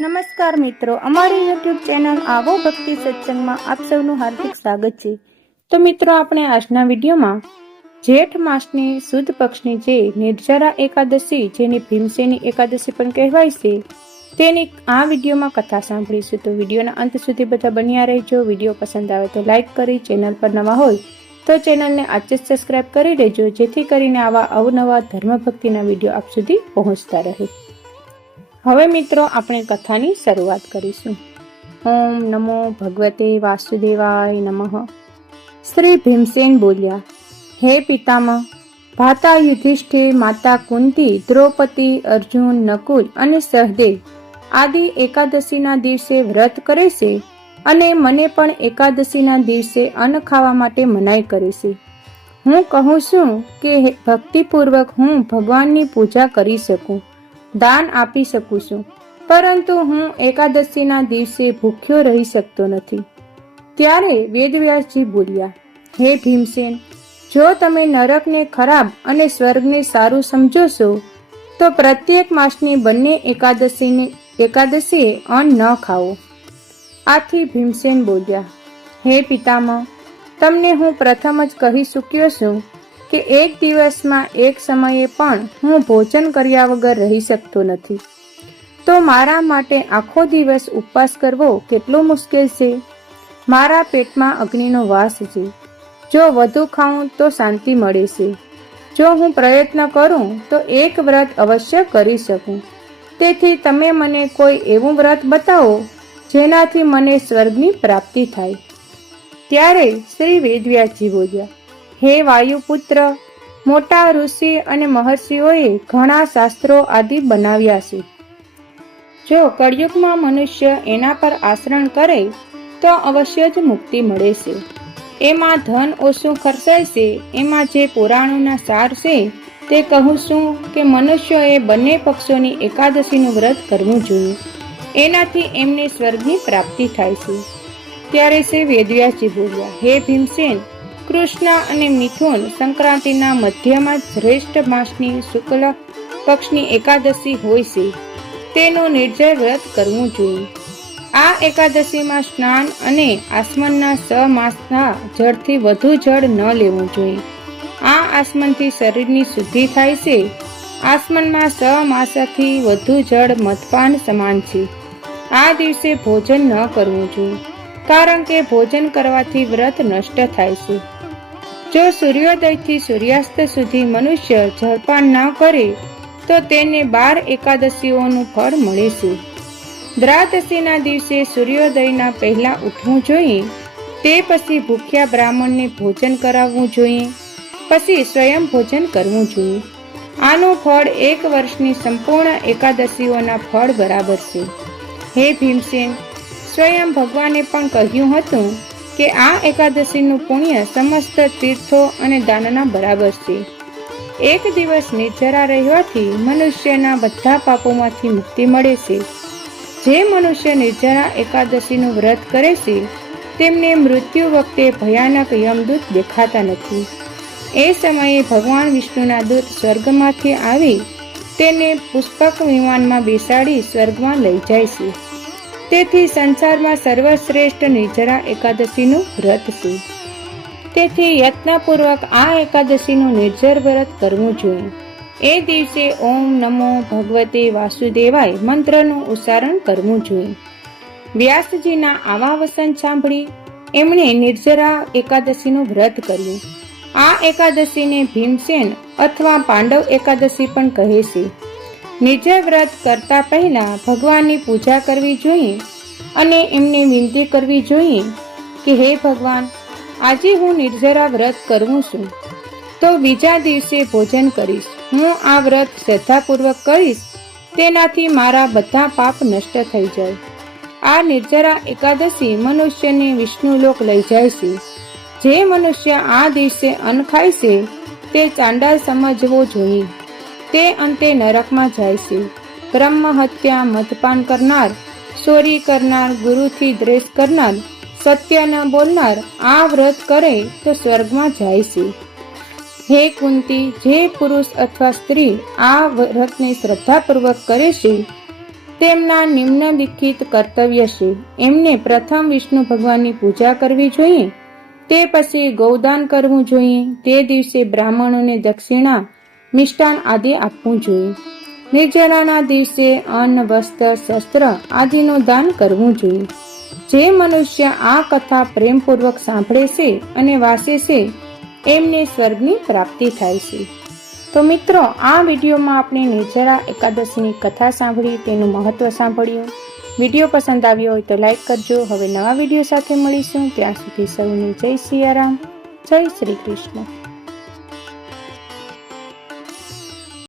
નમસ્કાર મિત્રો, અમારી યુટ્યુબ ચેનલ આવો ભક્તિ સત્સંગમાં આપ સૌનું હાર્દિક સ્વાગત છે। તો મિત્રો, આપણે આજના વિડીયોમાં જેઠ માસની સુદ પક્ષની જે નિર્જરા એકાદશી, જેની ભીમસેની એકાદશી પણ કહેવાય છે, તેની આ વિડીયોમાં કથા સાંભળીશું। તો વિડીયોના અંત સુધી બધા બન્યા રહેજો। વિડીયો પસંદ આવે તો લાઈક કરી, ચેનલ પર નવા હોય તો ચેનલને આજે જ સબસ્ક્રાઇબ કરી લેજો, જેથી કરીને આવા અવનવા ધર્મ ભક્તિના વિડીયો આપ સુધી પહોંચતા રહે। હવે મિત્રો, આપણે કથાની શરૂઆત કરીશું। ઓમ નમો ભગવતે વાસુદેવાય નમઃ। શ્રી ભીમસેન બોલ્યા, હે પિતામહ, ભાતા યુધિષ્ઠિર, માતા કુંતી, દ્રૌપદી, અર્જુન, નકુલ અને સહદેવ આદિ એકાદશીના દિવસે વ્રત કરે છે અને મને પણ એકાદશીના દિવસે અન્ન ખાવા માટે મનાઈ કરે છે। હું કહું છું કે ભક્તિપૂર્વક હું ભગવાનની પૂજા કરી શકું, દાન આપી શકું છું, પરંતુ હું એકાદશીના દિવસે ભૂખ્યો રહી શકતો નથી। ત્યારે વેદવ્યાસજી બોલ્યા, હે ભીમસેન, જો તમે નરકને ખરાબ અને સ્વર્ગને સારું સમજો છો તો પ્રત્યેક માસની બંને એકાદશીએ અન્ન ન ખાઓ। આથી ભીમસેન બોલ્યા, હે પિતામહ, તમને હું પ્રથમ જ કહી ચૂક્યો છું કે એક દિવસમાં એક સમયે પણ હું ભોજન કર્યા વગર રહી શકતો નથી, તો મારા માટે આખો દિવસ ઉપવાસ કરવો કેટલો મુશ્કેલ છે। મારા પેટમાં અગ્નિનો વાસ છે, જો વધુ ખાઉં તો શાંતિ મળે છે। જો હું પ્રયત્ન કરું તો એક વ્રત અવશ્ય કરી શકું, તેથી તમે મને કોઈ એવું વ્રત બતાવો જેનાથી મને સ્વર્ગની પ્રાપ્તિ થાય। ત્યારે શ્રી વેદવ્યાસજી બોલ્યા, હે વાયુપુત્ર, મોટા ઋષિ અને મહર્ષિઓએ ઘણા શાસ્ત્રો આદિ બનાવ્યા છે। જો કળિયુગમાં મનુષ્ય એના પર આચરણ કરે તો અવશ્ય જ મુક્તિ મળે છે। એમાં ધન ઓછું ખર્ચાય છે। એમાં જે પુરાણોના સાર છે તે કહું છું કે મનુષ્યોએ બંને પક્ષોની એકાદશીનું વ્રત કરવું જોઈએ, એનાથી એમને સ્વર્ગની પ્રાપ્તિ થાય છે। ત્યારે શ્રી વેદવ્યાસજી બોલ્યા, હે ભીમસેન, કૃષ્ણ અને મિથુન સંક્રાંતિના મધ્યમાં શ્રેષ્ઠ માસની શુક્લ પક્ષની એકાદશી હોય છે, તેનું નિર્જર વ્રત કરવું જોઈએ। આ એકાદશીમાં સ્નાન અને આસમનના 6 માસના જળથી વધુ જળ ન લેવું જોઈએ। આ આસમનથી શરીરની શુદ્ધિ થાય છે। આસમનમાં 6 માસથી વધુ જળ મદપાન સમાન છે। આ દિવસે ભોજન ન કરવું જોઈએ, કારણ કે ભોજન કરવાથી વ્રત નષ્ટ થાય છે। જો સૂર્યોદયથી સૂર્યાસ્ત સુધી મનુષ્ય જળપાન ન કરે તો તેને 12 એકાદશીઓનું ફળ મળે છે। દ્વાદશીના દિવસે સૂર્યોદયના પહેલા ઉઠવું જોઈએ, તે પછી ભૂખ્યા બ્રાહ્મણને ભોજન કરાવવું જોઈએ, પછી સ્વયં ભોજન કરવું જોઈએ। આનું ફળ 1 વર્ષની સંપૂર્ણ એકાદશીઓના ફળ બરાબર છે। હે ભીમસેન, સ્વયં ભગવાને પણ કહ્યું હતું કે આ એકાદશીનું પુણ્ય સમસ્ત તીર્થો અને દાનના બરાબર છે। એક દિવસ નિર્જરા રહેવાથી મનુષ્યના બધા પાપોમાંથી મુક્તિ મળે છે। જે મનુષ્ય નિર્જરા એકાદશીનું વ્રત કરે છે તેમને મૃત્યુ વખતે ભયાનક યમદૂત દેખાતા નથી। એ સમયે ભગવાન વિષ્ણુના દૂત સ્વર્ગમાંથી આવી તેને પુષ્પક વિમાનમાં બેસાડી સ્વર્ગમાં લઈ જાય છે। તેથી સંસારમાં સર્વશ્રેષ્ઠ નિર્જરા એકાદશીનું વ્રત છે। તેથી યત્નપૂર્વક આ એકાદશીનું નિર્જર વ્રત કરવું જોઈએ। એ દિવસે ઓમ નમો ભગવતે વાસુદેવાય મંત્રનું ઉચ્ચારણ કરવું જોઈએ। વ્યાસજીના આવા વચન સાંભળી એમણે નિર્જરા એકાદશીનું વ્રત કર્યું। આ એકાદશીને ભીમસેન અથવા પાંડવ એકાદશી પણ કહે છે। નિર્જર વ્રત કરતા પહેલા ભગવાનની પૂજા કરવી જોઈએ અને એમને વિનંતી કરવી જોઈએ કે હે ભગવાન, આજે હું નિર્જરા વ્રત કરું છું, તો બીજા દિવસે ભોજન કરીશ। હું આ વ્રત શ્રદ્ધાપૂર્વક કરીશ, તેનાથી મારા બધા પાપ નષ્ટ થઈ જાય। આ નિર્જરા એકાદશી મનુષ્યને વિષ્ણુલોક લઈ જાય છે। જે મનુષ્ય આ દિવસે અન્ન ખાય છે તે ચાંડાલ સમજવો જોઈએ, તે અંતે નરકમાં જાય છે। બ્રહ્મ હત્યા, મદપાન કરનાર, ચોરી કરનાર, ગુરુથી દ્વેષ કરનાર, સત્ય ન બોલનાર આ વ્રત કરે તો સ્વર્ગમાં જાય છે। હે કુંતી, જે પુરુષ અથવા સ્ત્રી આ વ્રતને શ્રદ્ધાપૂર્વક કરે છે તેમના નિમ્નલિખિત કર્તવ્ય છે. એમને પ્રથમ વિષ્ણુ ભગવાનની પૂજા કરવી જોઈએ, તે પછી ગૌદાન કરવું જોઈએ, તે દિવસે બ્રાહ્મણોને દક્ષિણા, મિષ્ટાન આદિ આપવું જોઈએ. નિર્જરાના દિવસે અન્ન, વસ્ત્ર, શસ્ત્ર આદિનું દાન કરવું જોઈએ. જે મનુષ્ય આ કથા પ્રેમપૂર્વક સાંભળે છે અને વાંચે છે એમને સ્વર્ગની પ્રાપ્તિ થાય છે. તો મિત્રો, આ વિડીયોમાં આપણે નિર્જરા એકાદશીની કથા સાંભળી, તેનું મહત્વ સાંભળ્યું. વિડીયો પસંદ આવ્યો હોય તો લાઈક કરજો. હવે નવા વિડીયો સાથે મળીશું. ત્યાં સુધી સૌને જય સિયારામ, જય શ્રી કૃષ્ણ.